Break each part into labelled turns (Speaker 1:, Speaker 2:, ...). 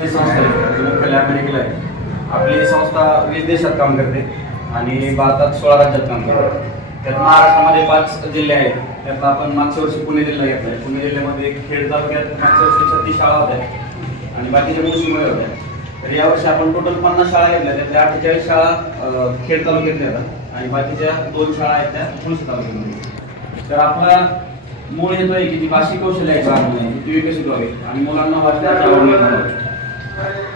Speaker 1: ही संस्था आहे. मुख्यालय अमेरिकेला आहे. आपली संस्था वीस देशात काम करते आणि भारतात सोळा राज्यात काम करते. त्यात महाराष्ट्रामध्ये पाच जिल्हे आहेत. त्यात आपण मागच्या वर्षी पुणे जिल्हा घेतलाय. पुणे जिल्ह्यामध्ये खेड तालुक्यात मागच्या वर्षी छत्तीस शाळा होत्या आणि बाकीच्या मुस्लिम होत्या. तर यावर्षी आपण टोटल पन्नास शाळा घेतल्या. त्यातल्या अठ्ठेचाळीस शाळा खेड तालुक्यातल्या येतात आणि बाकीच्या दोन शाळा आहेत त्या मुळशी तालुक्यामध्ये. तर आपला मूळ येतो आहे की जी भाषिक कौशल्य आहे म्हणजे ती विकसित व्हावी. आणि मुलांना वाचण्याची आवड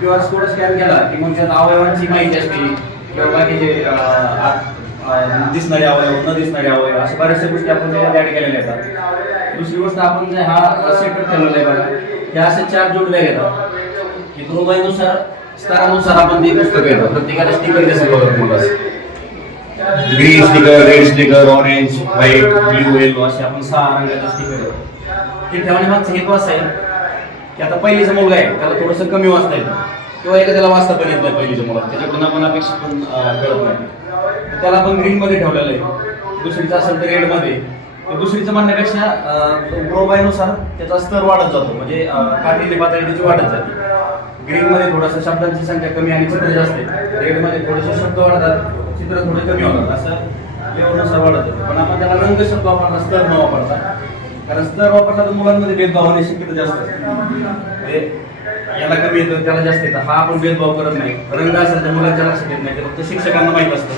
Speaker 1: क्यू आर किंवा कोड स्कॅन केला की मग त्यात अवयवांची माहिती असते. किंवा बाकीचे जे दिसणारे अवयव न दिसणारे अवयव अशा बऱ्याचशा गोष्टी आपण त्याच्यात ऍड केलेल्या येतात. दुसरी गोष्ट आपण जे हा सेटअप ठेवलेला आहे बघा हे असे चार जोडले येतात की नुसार स्तरानुसार आपण ते पुस्तक घेतो. प्रत्येकाला स्टिकर जसं बघा मुलं green sticker red sticker orange white blue yellow असे आपण सहा रंगाचे स्टिकर घेतो हे ठेवण्यामागचं हेतू असा आहे. की आता पहिलीचा मुलगा आहे त्याला थोडंसं कमी वाचता येतं. किंवा एखाद्याला वाचता पण येत नाही पहिलीच्या मुलाला. त्याच्याकडून आपण अपेक्षा पण कळत नाही. त्याला आपण ग्रीन मध्ये ठेवलेलं आहे. दुसरीचं असेल तर रेडमध्ये. तर दुसरीचं म्हणण्यापेक्षा प्रोबायनुसार त्याचा स्तर वाढत जातो. म्हणजे अं, पातळी त्याची वाढत जाते. ग्रीन मध्ये थोडंसं शब्दांची संख्या कमी आणि चित्र जास्त आहे. रेडमध्ये थोडेसे शब्द वाढतात चित्र थोडे कमी होतात. असं लेवलनुसार वाढत जातं. पण आपण त्याला रंग शब्द वापरला स्तर न वापरता. कारण स्तर वापरला तर मुलांमध्ये भेदभाव होण्याची शक्यता जास्त असते. म्हणजे याला कमी येतं त्याला जास्त येतं. हा आपण भेदभाव करत नाही. रंग असेल तर मुलांच्या लक्षात येत नाही. ते फक्त शिक्षकांना माहीत असतं.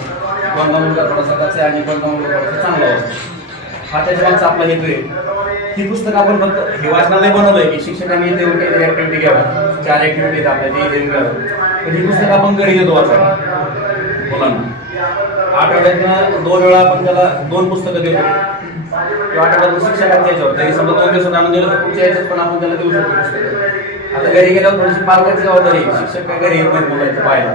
Speaker 1: कोणता मुलगा थोडासा कसा आहे आणि कोणता मुलगा थोडासा चांगला असतो. हा त्याच्या मागचा आपला हेतू आहे. ही पुस्तक आपण फक्त हे वाचनालय बनवलंय की शिक्षकांनी इथे येऊन काहीतरी ऍक्टिव्हिटी घ्यावं. चार ऍक्टिव्हिटी आपल्या ते इथे घ्यावं. पण ही पुस्तक आपण घरी येतो वाचायला. मुलांना. आठवड्यातनं दोन वेळा आपण त्याला दोन पुस्तकं देतो. किंवा आठवड्यातून शिक्षकांच्या याच्यावर तरी समजा दोन दिवसात आणून दिलं पुढच्या याच्यात पण आपण त्याला देऊ शकतो. आता घरी गेल्यावर थोडीशी पालकाची जबाबदारी शिक्षक काय घरी येत नाहीत मुलांचं पाहायला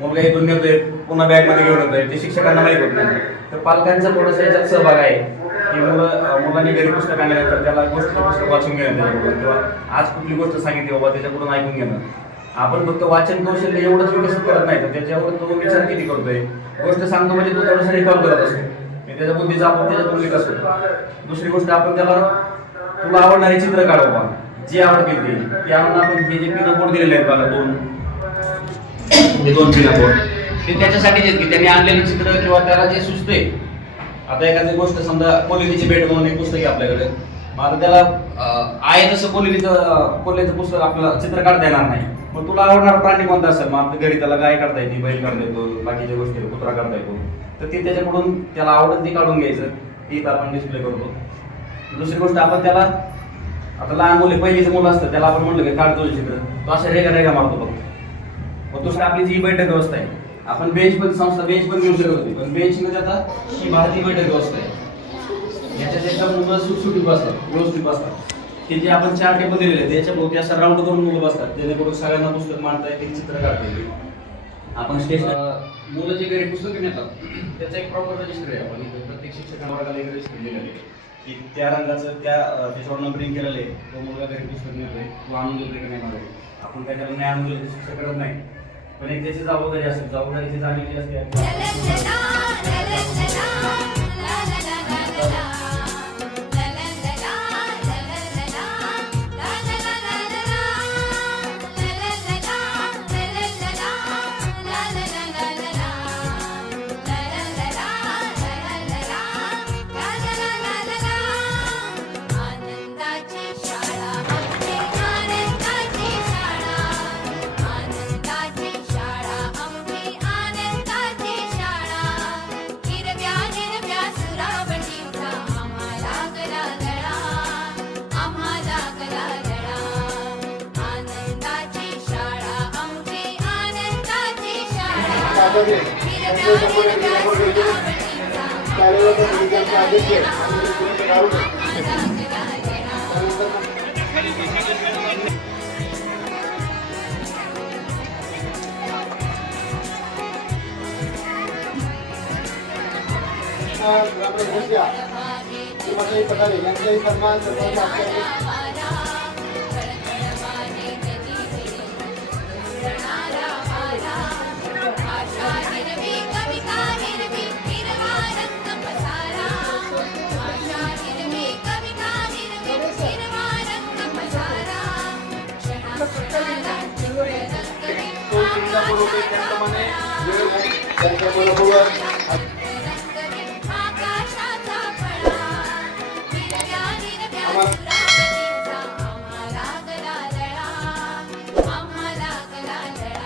Speaker 1: मुलगा इथून नेतोय पुन्हा बॅगमध्ये घेऊन येतोय. ते शिक्षकांना माहीत होत नाही. तर पालकांचा थोडासा याच्यात सहभाग आहे. की मुलं मुलांनी घरी पुस्तक आणल्यानंतर त्याला गोष्ट पुस्तक वाचून घेणं त्याच्याकडून किंवा आज कुठली गोष्ट सांगितली बाबा त्याच्याकडून ऐकून घेणं. आपण फक्त वाचन कौशल्य एवढंच विकसित करत नाही तर त्याच्यावर तो विचार किती करतोय? गोष्ट सांगतो म्हणजे तो थोडासा रिकॉल करत असतो. म्हणजे त्याच्या बुद्धीचा आपण त्याच्यातून विकास होतो दुसरी गोष्ट आपण त्याला तुला आवडणारे चित्र काढ बाबा जे आवडतील ते. ते आणून आपण हे जे पिनं बोर्ड दिलेले आहेत बघा दोन. हे दोन पिना बोर्ड ते त्याच्यासाठीच आहेत की त्यांनी आणलेले चित्र किंवा त्याला जे सुचते आता एखादी गोष्ट समजा कोलिनीची भेट म्हणून एक पुस्तक आहे आपल्याकडे. मग आता त्याला आहे तसं कोलिनीचं कोल्ह्याचं पुस्तक आपल्याला चित्र काढता येणार नाही. मग तुला आवडणारा प्राणी कोणता असेल? मग आपल्या घरी त्याला गाय काढता येते बैल करता येतो बाकीच्या गोष्टी कुत्रा काढता येतो. तर ते त्याच्याकडून त्याला आवडत ते काढून घ्यायचं. ती इथं आपण डिस्प्ले करतो. दुसरी गोष्ट आपण त्याला आता लहान मुले पहिलीचे मुलं असतं त्याला आपण म्हणलं की काढतो चित्र तो अशा रेगा रेगा मारतो फक्त मग दुसरी आपली जी बैठक व्यवस्था आहे आपण बेंच पण संस्था बेंच पण घेऊ शकत होती पण बेंच मध्ये म्हणजे आता ही भारतीय बैठक व्यवस्था आहे. याच्यात एकदम मुलं सुटसुटीत बसतात व्यवस्थित बसतात. हे जे आपण चार टेबल दिलेले आहेत त्याच्या भोवती असं राऊंड करून मुलं बसतात. जेणेकरून सगळ्यांना पुस्तक मांडता येतील चित्र काढता येतील आपण स्टेशन मुलं जे घरी पुस्तकं नेतात त्याचं एक प्रॉपर रजिस्टर आहे. आपण इथे प्रत्येक शिक्षकांना वर्गाला एक रजिस्टर दिलेलं आहे. की त्या रंगाचं त्या त्याच्यावर नंबरिंग केलेलं आहे तो मुलगा घरी पुस्तक नेतोय तो आणून देतोय की नाही मला आपण त्याच्यावर नाही आणून दिलं तर शिक्षक करत नाही. पण एक त्याची जबाबदारी असते. जबाबदारीची जाणीवली असते
Speaker 2: शाळा हिरव्या हिरव्या सुरावटीचा
Speaker 3: यांचाही सन्मान सर्व मागच्या
Speaker 2: आशा त्यांच्याप्रमाणे वेळ
Speaker 3: त्यांच्या बरोबर